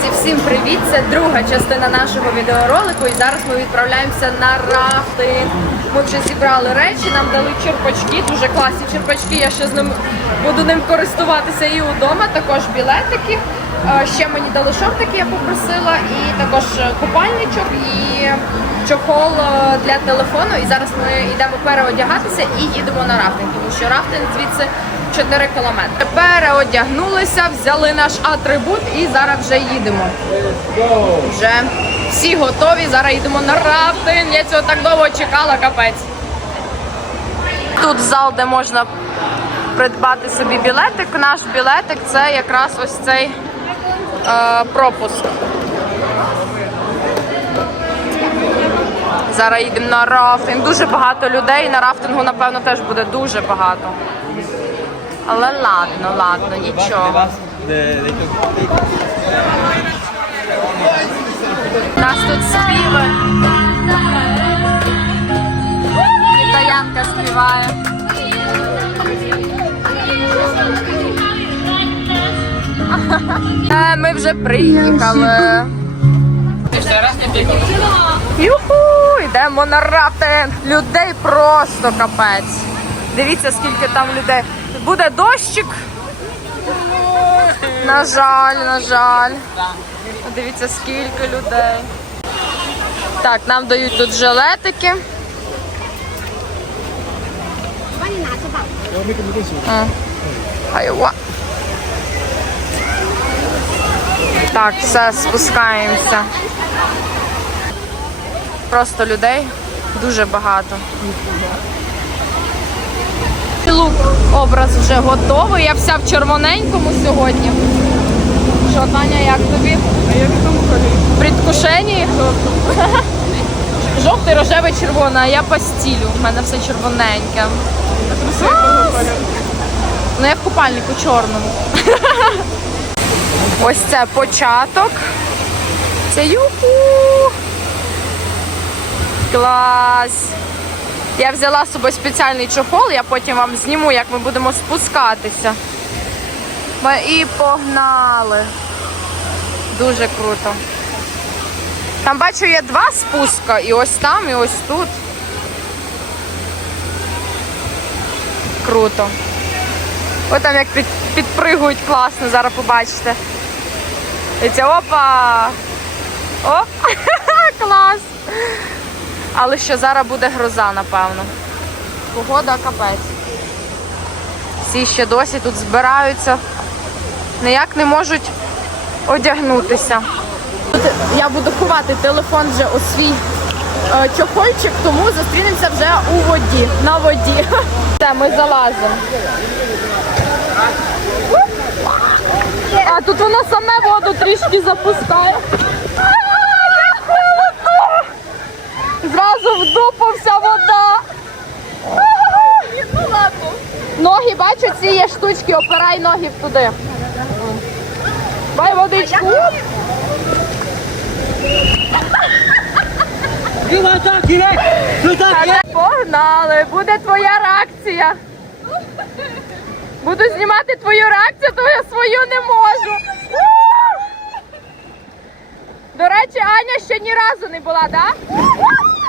Друзі, всім привіт! Це друга частина нашого відеоролику. І зараз ми відправляємося на рафтинг. Ми вже зібрали речі, нам дали черпачки, дуже класні черпачки. Я ще з ним буду ним користуватися і удома. Також білетики. Е, Ще мені дали шортики, я попросила, і також купальничок і чохол е, для телефону. І зараз ми йдемо переодягатися і їдемо на рафтинг, тому що рафтинг звідси 4 кілометри. Переодягнулися, взяли наш атрибут і зараз вже їдемо. Вже всі готові. Зараз їдемо на рафтинг. Я цього так довго чекала, капець. Тут зал, де можна придбати собі білетик. Наш білетик це якраз ось цей е, пропуск. Зараз їдемо на рафтинг. Дуже багато людей. На рафтингу, напевно, теж буде дуже багато. Але ладно, ладно, нічого. Нас тут співи. Китаянка співає. Е, Ми вже приїхали. Юху, йдемо на рафтинг. Людей просто капець. Дивіться, скільки там людей. Буде дощик. На жаль, на жаль. Дивіться, скільки людей. Так, нам дають тут жилетики. Айва. Так, все, спускаємося. Просто людей дуже багато. Лук образ вже готовий. Я вся в червоненькому сьогодні. Що, Таня, як тобі? А я в тому колі. В? Жовтий, рожевий, червоний, а я по стилю. У мене все червоненьке. А труси якого кольору? Ну я в купальнику чорному. Ось це початок. Це юху. Клас. Я взяла з собою спеціальний чохол, я потім вам зніму, як ми будемо спускатися. Ми і погнали. Дуже круто. Там бачу, є два спуска, і ось там, і ось тут. Круто. Ось там як під, підпригують класно, зараз побачите. І це опа! Оп! Клас! Але що зараз буде гроза, напевно. Погода капець. Всі ще досі тут збираються. Ніяк не можуть одягнутися. Я буду ховати телефон вже у свій е, чохольчик, тому зустрінемося вже у воді, на воді. Все, ми залазимо. А тут воно саме воду трішки запускає. А, як холодно! Зразу в дупу вся вода. Ну ладно. Ноги, бачу, ці є штучки, опирай ноги туди. Дай водичку. Погнали, буде твоя реакція. Буду знімати твою реакцію, то я свою не можу. До речі, Аня ще ні разу не була, так?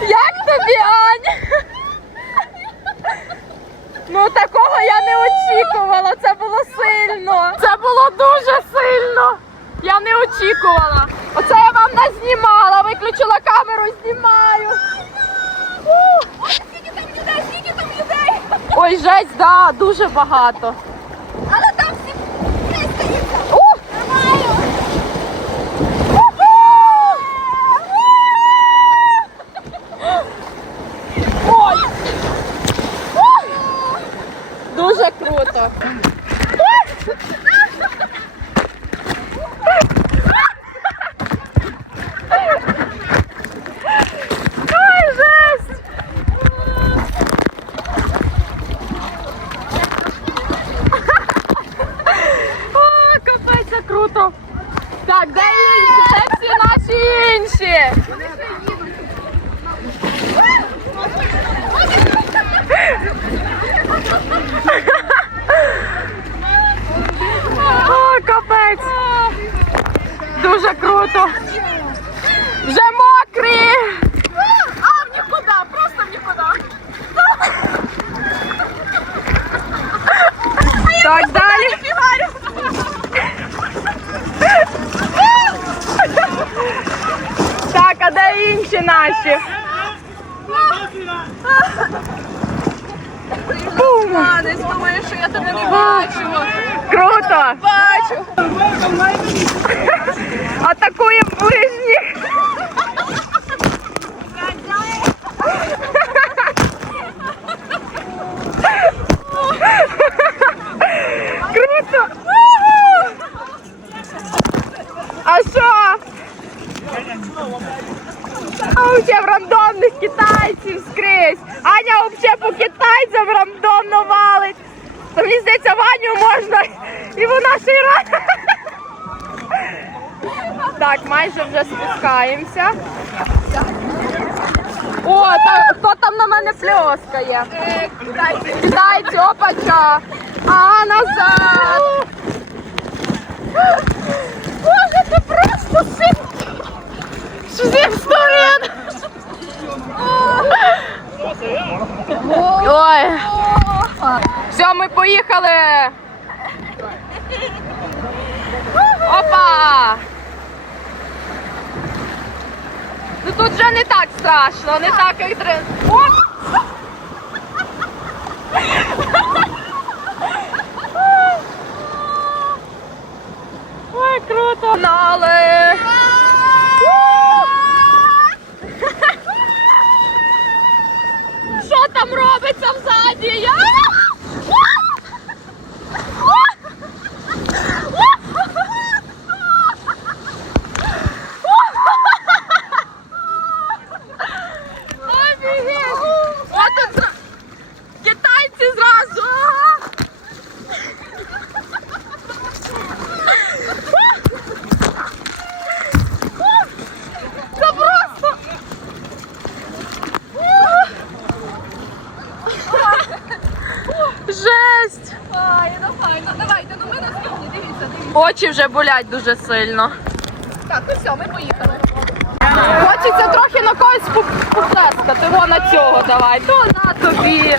Як тобі, Ань? Ну такого я не очікувала. Це було сильно. Це було дуже сильно. Я не очікувала. Оце я вам назнімала. Виключила камеру, знімаю. Ой, Скільки там людей, скільки там людей! Ой, жесть, да, дуже багато. Але там всі пристаються! Ух. Тримаю! Ой. Ух. Дуже круто. Ой, жесть! краще. Десь думаю, що я тебе не бачу. Круто! Бачу. Атакуємо ближніх! Круто! А що? А вообще в рандомних китайців скрізь. Аня вообще по китайцям рандомно валить. То мені здається, Ваню можна і вона ще й рада. Так, майже вже спускаємося. О, та, хто там на мене пльоскає? Китайці. Опача. А, назад. Боже, це просто син. Всім сторін. Ой. Все, ми поїхали. Опа! Ну тут вже не так страшно, не так як треба. Ой, круто! Нали! Що там робиться взаді? Я... Офігеть! От тут зра- китайці зразу! Ага! Це просто! Жесть! Ай, ну файно. Давайте, ну ми наступні. Дивіться, дивіться. Очі вже болять дуже сильно. Так, ну все, ми поїхали. Хочеться трохи на когось поплескати. Во на цього давай. То на тобі.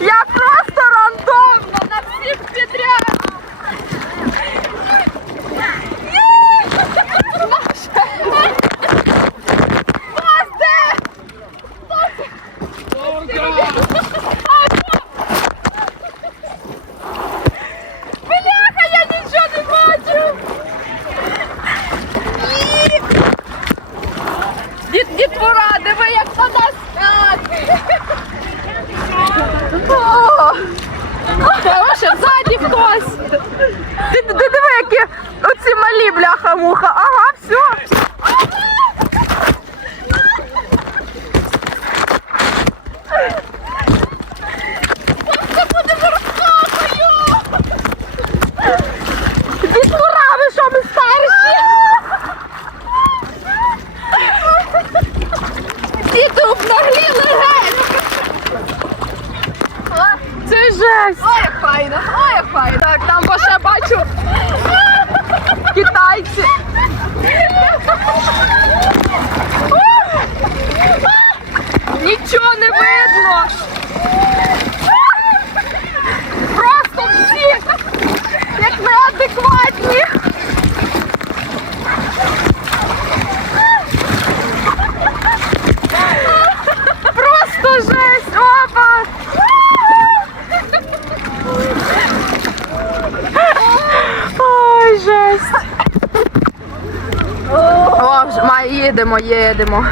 Я просто рандомно на всіх підряд. Бляха, я нічого не бачу. Дід, дітвора, диви, як на нас скати. О! Хороше, ззаді хтось. Ти, ти диви, які оці малі бляха-муха. Ага, все. Дітвора, ви що, ми старші? Діти обнагліли геть. Це жесть. Ой, як файно, ой, як файно. Так, там бо ще бачу китайці. Нічого не видно. Просто всі як неадекватні. Просто жесть. Опа. Ой, жесть. О, вже має, їдемо.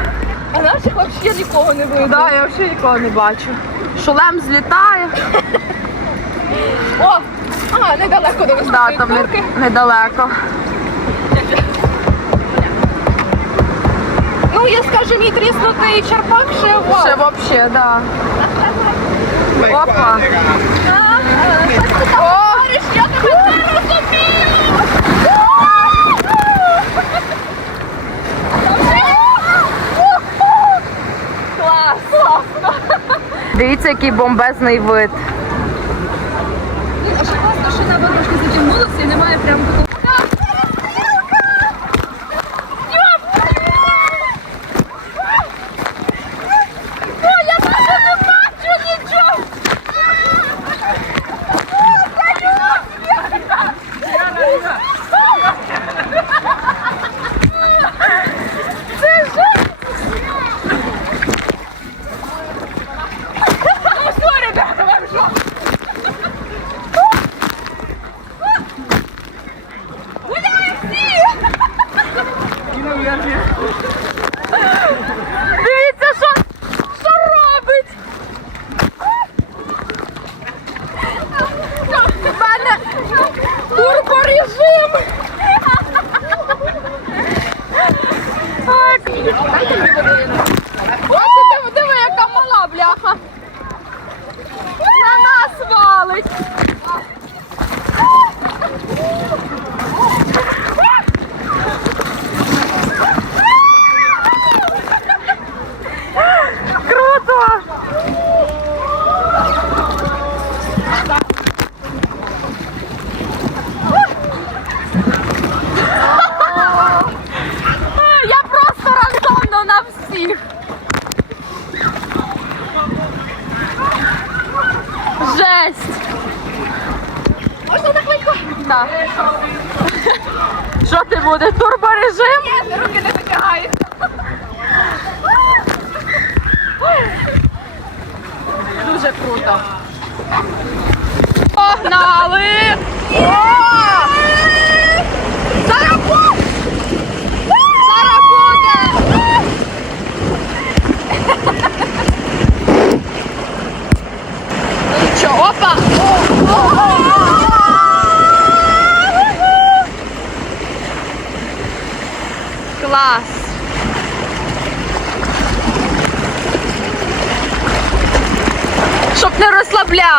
А наших взагалі нікого не видно. Да, я взагалі нікого не бачу. Шолем злітає. О, а, недалеко до Да, наступної там не- недалеко. Ну, я скажу, мій тріснутий черпак ще вау. Ще взагалі, да. Опа. О, не розумію. Клас, класно. Дивіться, який бомбезний вид. А ще класно, що на трошки затягнулося і немає прям такого.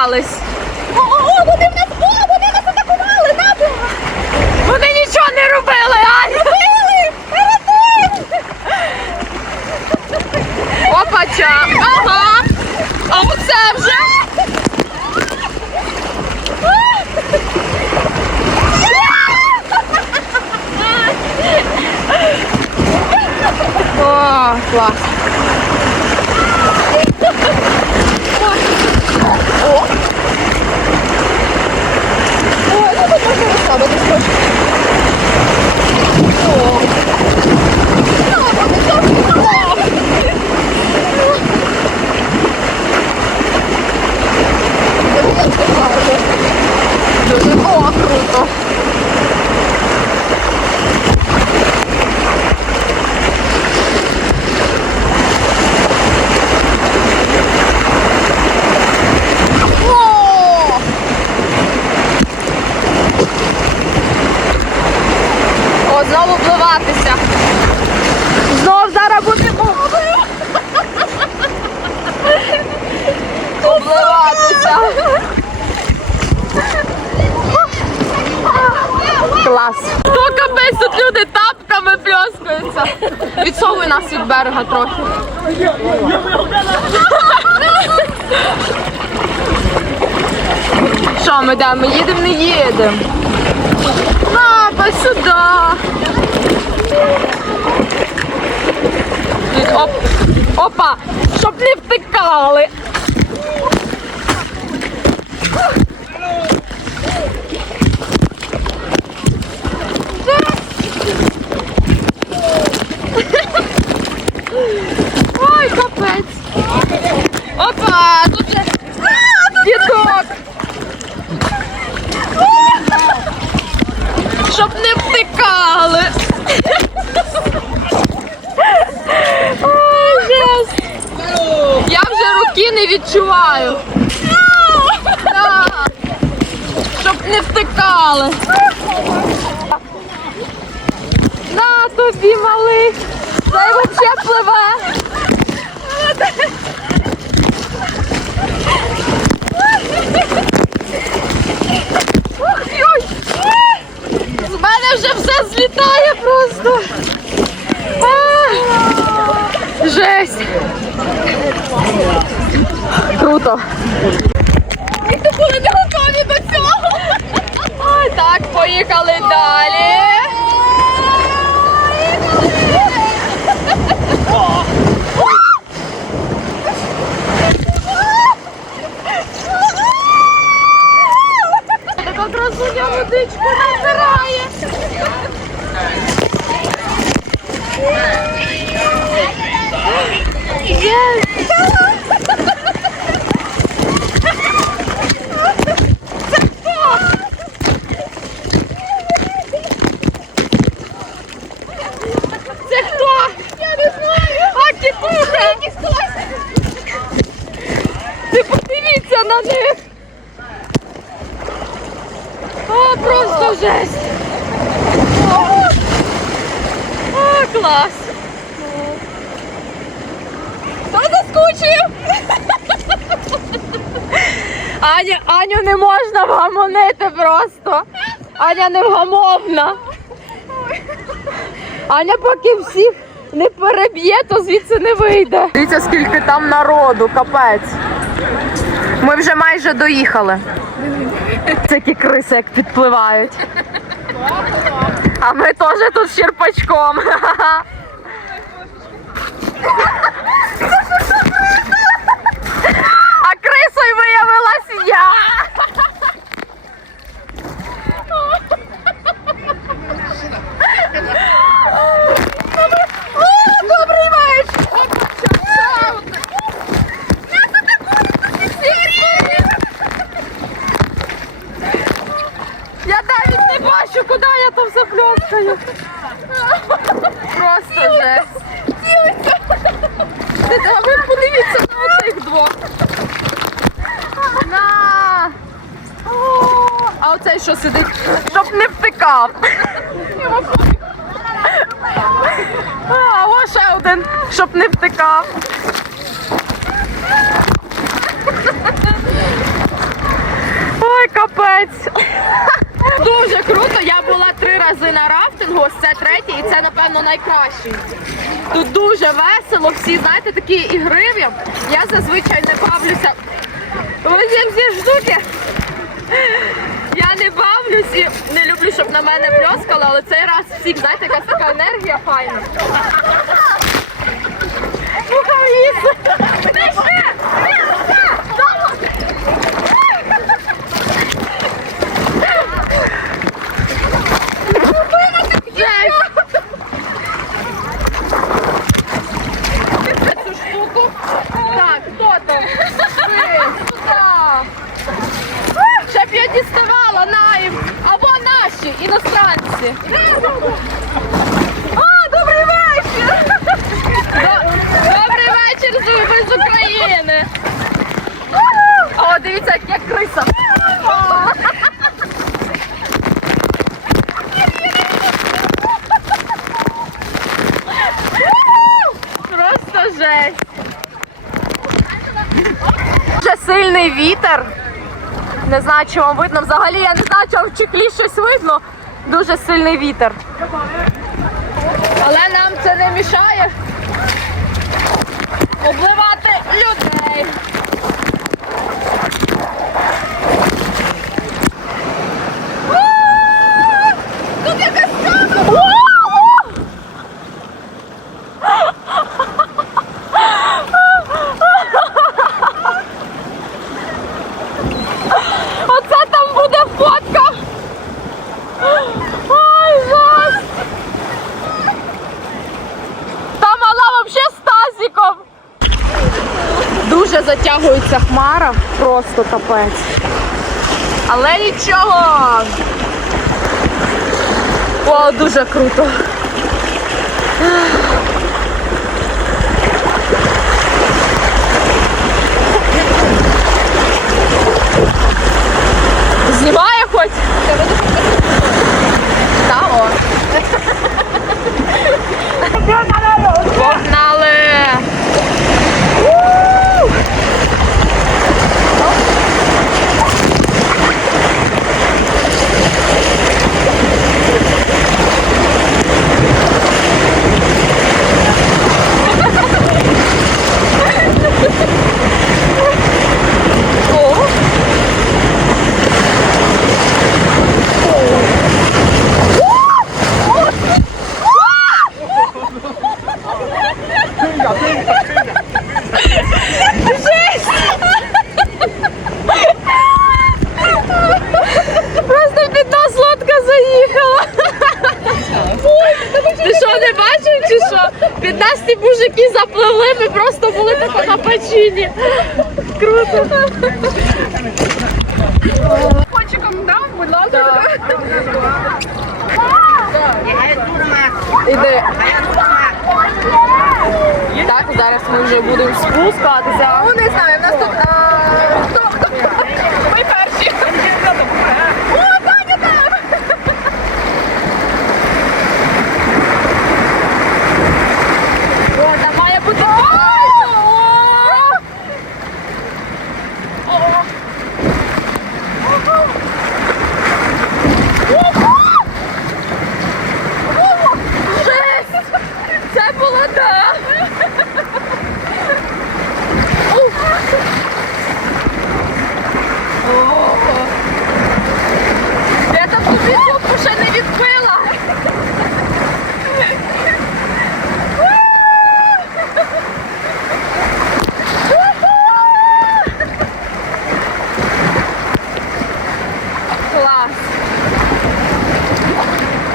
Розслаблялись. О, о, вони в нас, о, вони нас атакували, надо. Вони нічого не робили, Ань! Били, Опача! Ага! А оце вже! О, клас! Ой, ну тут можна розслабитись трошки. О. Ну, вони зовсім мало. Дуже о, круто! О! О, знову впливатися. Знов зараз будемо обливатися. Клас. То капець, тут люди тапками пльоскаються. Відсовуй нас від берега трохи. Що ми йдемо? Ми їдемо, не їдемо. Папа, сюда. Оп. Опа, щоб не втикали. Ой, капець. Опа, тут же діток. Щоб не втикали. Ой, жесть. Я вже руки не відчуваю. Так. Щоб не втикали. На тобі, малий. Цей вообще пливе. Ой-ой. З мене вже все злітає просто. А, Жесть. Круто. Ми були не готові до цього. Ой, так, поїхали далі. Така красуня водичку набирає. Це хто? Я не знаю. А тіпуха! Ви подивіться на них. О, просто жесть. О, о клас. скучив. Аня, Аню не можна вгамонити просто. Аня невгамовна. Аня поки всіх не переб'є, то звідси не вийде. Дивіться, скільки там народу, капець. Ми вже майже доїхали. Які криси як підпливають. А ми теж тут з черпачком. А крисою виявилась я. Добрий вечір! Я навіть не бачу, куди я там запльоскаю. Просто. Ти та ви подивіться на оцих двох. На! А оцей що сидить? Щоб не втикав. А, ось ще один, щоб не втикав. Ой, капець. Дуже круто. Я була три рази на рафтингу, ось це третій, і це, напевно, найкращий. Тут дуже весело, всі, знаєте, такі ігриві. Я зазвичай не бавлюся. Ось всі штуки. Я не бавлюсь і не люблю, щоб на мене пльоскали, але цей раз всіх, знаєте, якась така енергія файна. Муха ліс! Цю штуку. Так, хто там? Ви, сюди. Ще б я діставала наїм. Або наші іностранці. А, добрий вечір! До- Добрий вечір, з- ви з України. О, дивіться, як я криса. Просто жесть. Дуже сильний вітер. Не знаю, чи вам видно. Взагалі я не знаю, чи вам в чеклі щось видно. Дуже сильний вітер. Але нам це не мішає обливати людей. Тут якась камера! Оце там буде фотка. Ой, жах. Та мала взагалі з тазиком. Дуже затягується хмара, просто капець. Але нічого. О, дуже круто. Знімає хоч? Та о. Погнали! У! О! Просто під нас лодка заїхала. Ти що, не бачив чи що? Під нас ті мужики запливли, ми просто були тако на печіні. Круто. Почеком дам, будь ласка. Іди. Так, зараз ми вже будемо спускатися. Ну, не знаю, в нас тут... а, Хто, хто? Ми перші. О, Таня там! О, там має бути. О! Я там тобі кубку ще не відбила. Клас.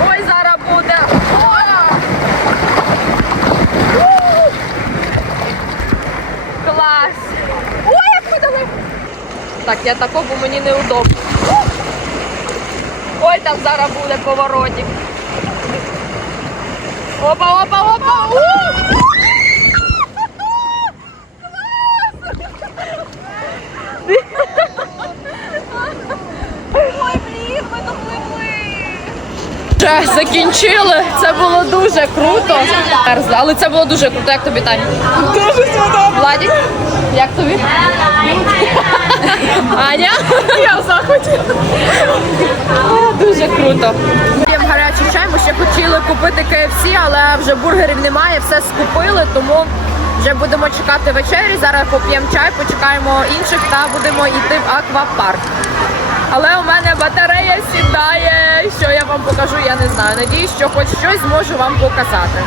Ой, зараз буде. О! У! Клас. Ой, як ми дали. Так, я тако, бо мені неудобно. Ой, там зараз буде поворотик. Опа, опа, опа! У! Закінчили. Це було дуже круто. Але це було дуже круто. Як тобі Таня? Дуже сподобалось. Владік, як тобі? Аня? Я в захваті. Дуже круто. П'ємо гарячий чай. Ми ще хотіли купити KFC, але вже бургерів немає, все скупили, тому вже будемо чекати вечері. Зараз поп'ємо чай, почекаємо інших та будемо йти в аквапарк. Але у мене батарея сідає. Що я вам покажу, я не знаю. Надіюсь, що хоч щось зможу вам показати.